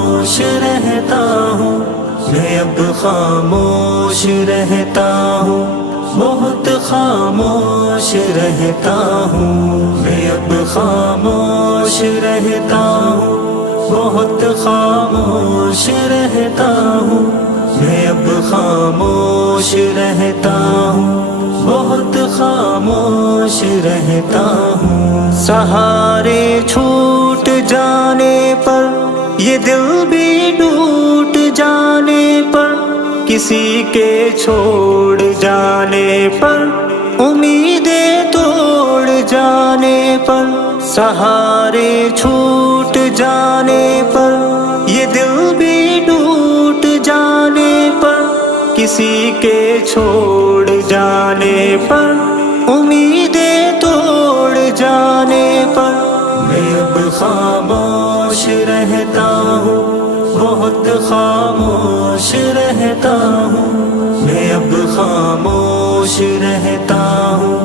خاموش رہتا ہوں، میں اب خاموش رہتا ہوں، بہت خاموش رہتا ہوں، میں اب خاموش رہتا ہوں، بہت خاموش رہتا ہوں، میں اب خاموش رہتا ہوں، بہت خاموش رہتا ہوں۔ سہارے چھوٹ جانے پر، یہ دل بھی ٹوٹ جانے پر، کسی کے چھوڑ جانے پر، امیدیں توڑ جانے پر، سہارے چھوٹ جانے پر، یہ دل بھی ٹوٹ جانے پر، کسی کے چھوڑ جانے پر، امیدیں توڑ جانے پر، میں اب خاموش رہتا ہوں، بہت خاموش رہتا ہوں، میں اب خاموش رہتا ہوں،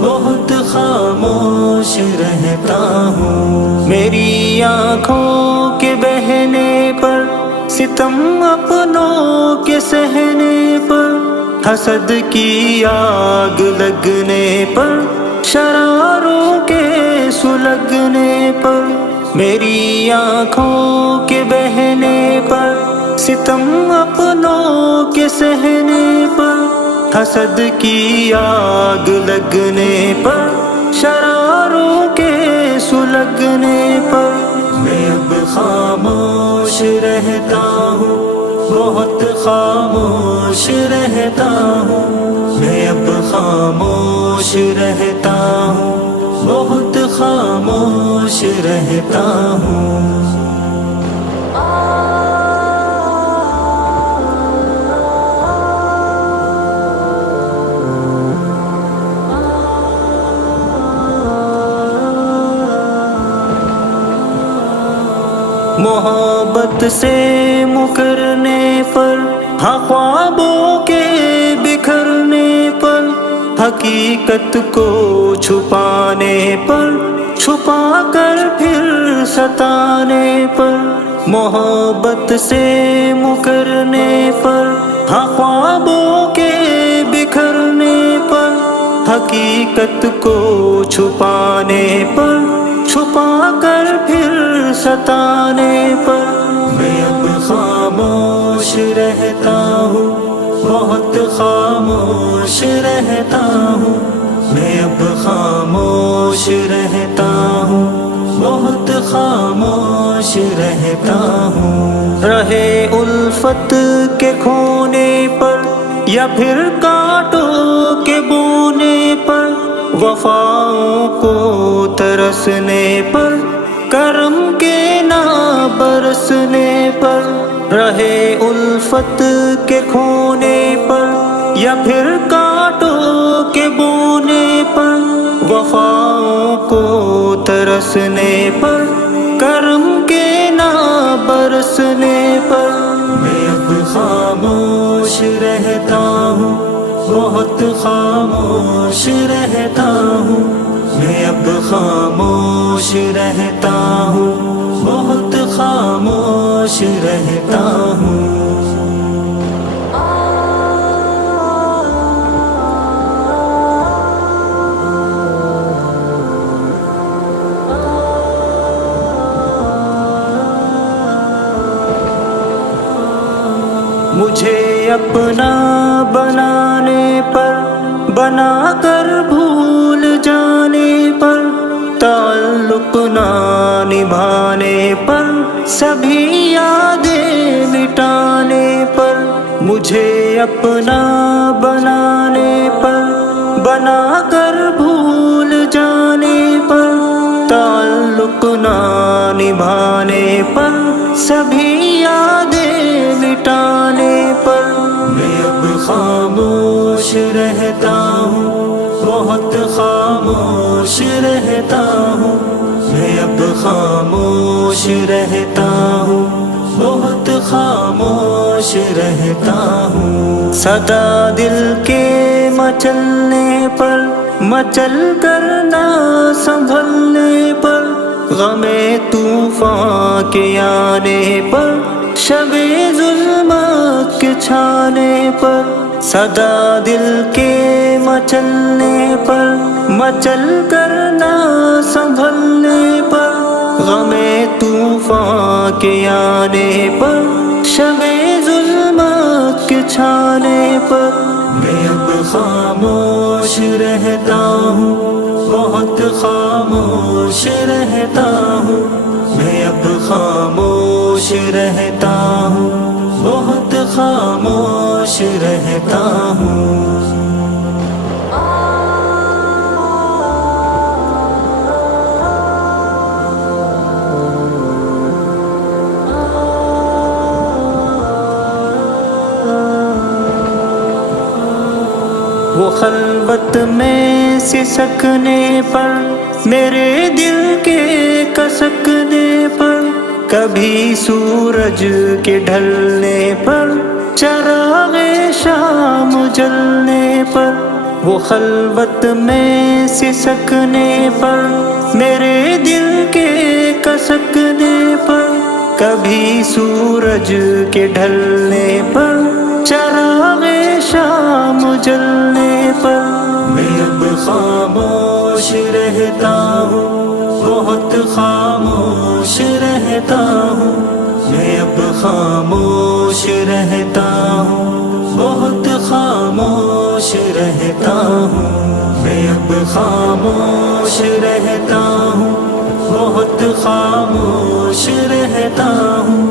بہت خاموش رہتا ہوں۔ میری آنکھوں کے بہنے پر، ستم اپنوں کے سہنے پر، حسد کی آگ لگنے پر، شراروں کے سلگنے پر، میری آنکھوں کے بہنے پر، ستم اپنوں کے سہنے پر، حسد کی آگ لگنے پر، شراروں کے سلگنے پر، میں اب خاموش رہتا ہوں، بہت خاموش رہتا ہوں، میں اب خاموش رہتا ہوں، بہت خاموش رہتا ہوں۔ محبت سے مکرنے پر، ہاں خوابوں کے بکھرنے پر، حقیقت کو چھپانے پر، چھپا کر پھر ستانے پر، محبت سے مکرنے پر، ہاں خوابوں کے بکھرنے پر، حقیقت کو چھپانے پر، چھپا کر پھر ستانے پر، میں اب خاموش رہتا ہوں، بہت خاموش رہتا ہوں، میں اب خاموش رہتا ہوں، بہت خاموش رہتا ہوں۔ رہے الفت کے کھونے پر، یا پھر کانٹوں کے بونے پر، وفاؤں کو ترسنے پر، کرم کے نہ برسنے پر، رہے الفت کے کھونے پر، یا پھر کانٹوں کے بونے پر، وفاؤں کو ترسنے پر، کرم کے نہ برسنے پر، میں اب خاموش رہتا ہوں، بہت خاموش رہتا ہوں، میں اب خاموش رہتا ہوں، بہت خاموش رہتا ہوں۔ مجھے اپنا بنانے پر، بنا کر بھول جانے پر، تعلق نہ نبھانے پر، سبھی یادیں مٹانے پر، مجھے اپنا بنانے پر، بنا کر بھول جانے پر، تعلق نہ نبھانے پر، سبھی یادیں مٹانے پر، میں اب خاموش رہتا ہوں، بہت خاموش رہتا ہوں، میں اب خاموش رہتا ہوں، بہت خاموش رہتا ہوں۔ صدا دل کے مچلنے پر، مچل کر نہ سنبھلنے پر، غم طوفان کے آنے پر، شب ظلمت کے چھانے پر، صدا دل کے مچلنے پر، مچل کر نہ سنبھلنے پر، غم طوفان کے آنے پر، شب ظلمت کے چھانے پر، میں اب خاموش رہتا ہوں، بہت خاموش رہتا ہوں، میں اب خاموش رہتا ہوں، بہت خاموش رہتا ہوں۔ وہ خلوت میں سسکنے پر، میرے دل کے کسکنے پر، کبھی سورج کے ڈھلنے پر، چراغ شام جلنے پر، وہ خلوت میں سسکنے پر، میرے دل کے کسکنے پر، کبھی سورج کے ڈھلنے پر، چراغ شام جلنے پر، میں اب خاموش رہتا ہوں، بہت خاموش رہتا ہوں، میں اب خاموش رہتا ہوں، بہت خاموش رہتا ہوں، میں اب خاموش رہتا ہوں، بہت خاموش رہتا ہوں،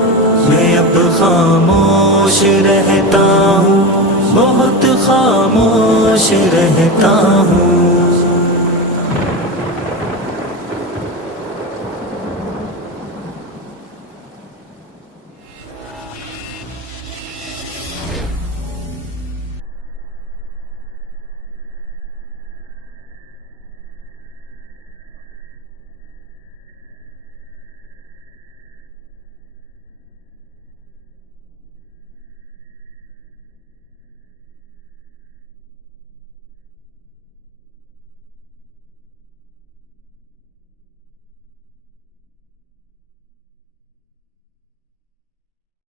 میں اب خاموش رہتا ہوں، بہت خاموش رہتا ہوں۔